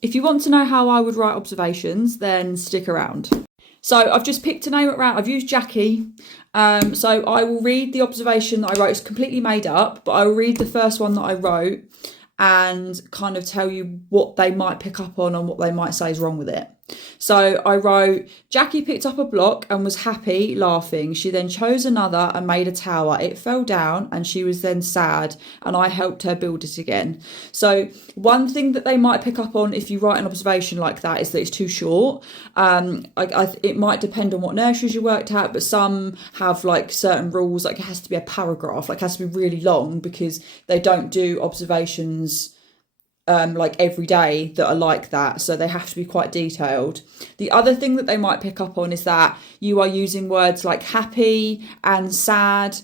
If you want to know how I would write observations, then stick around. So I've just picked a name at random. I've used Jackie. So I will read the observation that I wrote. It's completely made up, but I will read the first one that I wrote and kind of tell you what they might pick up on and what they might say is wrong with it. So I wrote, Jackie picked up a block and was happy, laughing. She then chose another and made a tower. It fell down and she was then sad and I helped her build it again. So one thing that they might pick up on if you write an observation like that is that it's too short. It might depend on what nurseries you worked at, but some have like certain rules, like it has to be a paragraph, like it has to be really long because they don't do observations like every day that are like that, so they have to be quite detailed. The other thing that they might pick up on is that you are using words like happy and sad.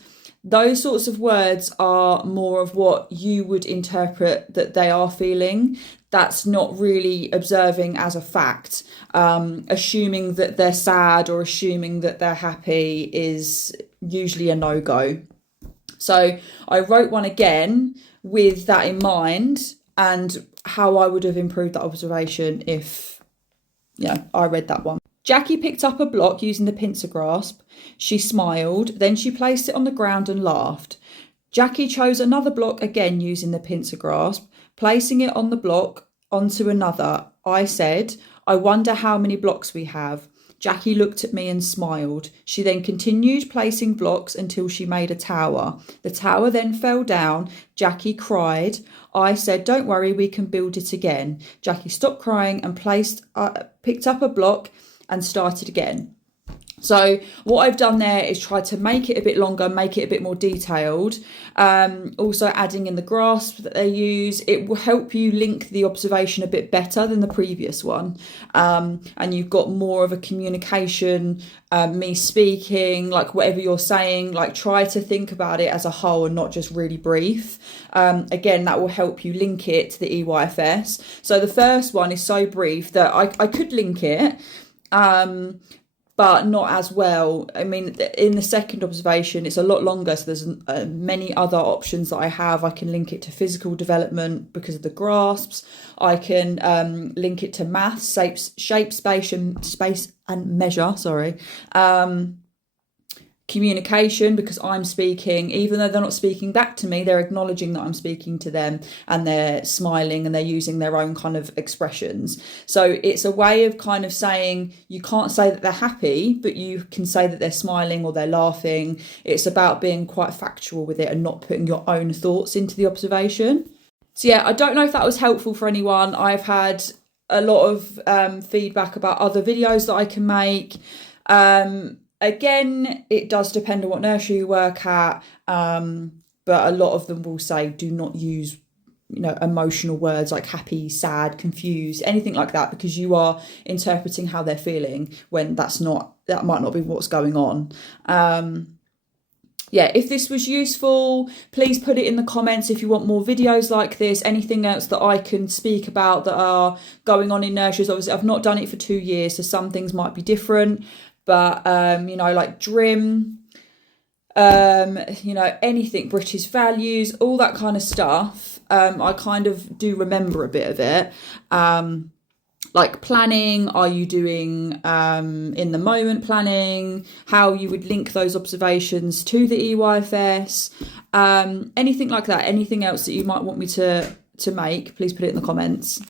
Those sorts of words are more of what you would interpret that they are feeling. That's not really observing as a fact. Assuming that they're sad or assuming that they're happy is usually a no-go. So I wrote one again with that in mind and how I would have improved that observation if, I read that one. Jackie picked up a block using the pincer grasp. She smiled, then she placed it on the ground and laughed. Jackie chose another block again using the pincer grasp, placing it on the block onto another. I said, I wonder how many blocks we have. Jackie looked at me and smiled. She then continued placing blocks until she made a tower. The tower then fell down. Jackie cried. I said, don't worry, we can build it again. Jackie stopped crying and picked up a block and started again. So what I've done there is try to make it a bit longer, make it a bit more detailed. Also adding in the grasp that they use. It will help you link the observation a bit better than the previous one. And you've got more of a communication, me speaking, like whatever you're saying, like try to think about it as a whole and not just really brief. Again, that will help you link it to the EYFS. So the first one is so brief that I could link it, but not as well. I mean, in the second observation, it's a lot longer. So there's many other options that I have. I can link it to physical development because of the grasps. I can link it to maths, shape, space and measure, communication, because I'm speaking, even though they're not speaking back to me, they're acknowledging that I'm speaking to them and they're smiling and they're using their own kind of expressions. So it's a way of kind of saying, you can't say that they're happy, but you can say that they're smiling or they're laughing. It's about being quite factual with it and not putting your own thoughts into the observation. So yeah, I don't know if that was helpful for anyone. I've had a lot of feedback about other videos that I can make. Again, it does depend on what nursery you work at, but a lot of them will say do not use, emotional words like happy, sad, confused, anything like that, because you are interpreting how they're feeling when that might not be what's going on. If this was useful, please put it in the comments if you want more videos like this, anything else that I can speak about that are going on in nurseries. Obviously, I've not done it for 2 years, so some things might be different. But, like DRIM, anything, British values, all that kind of stuff. I kind of do remember a bit of it. Like planning, are you doing in the moment planning, how you would link those observations to the EYFS, anything like that, anything else that you might want me to make, please put it in the comments.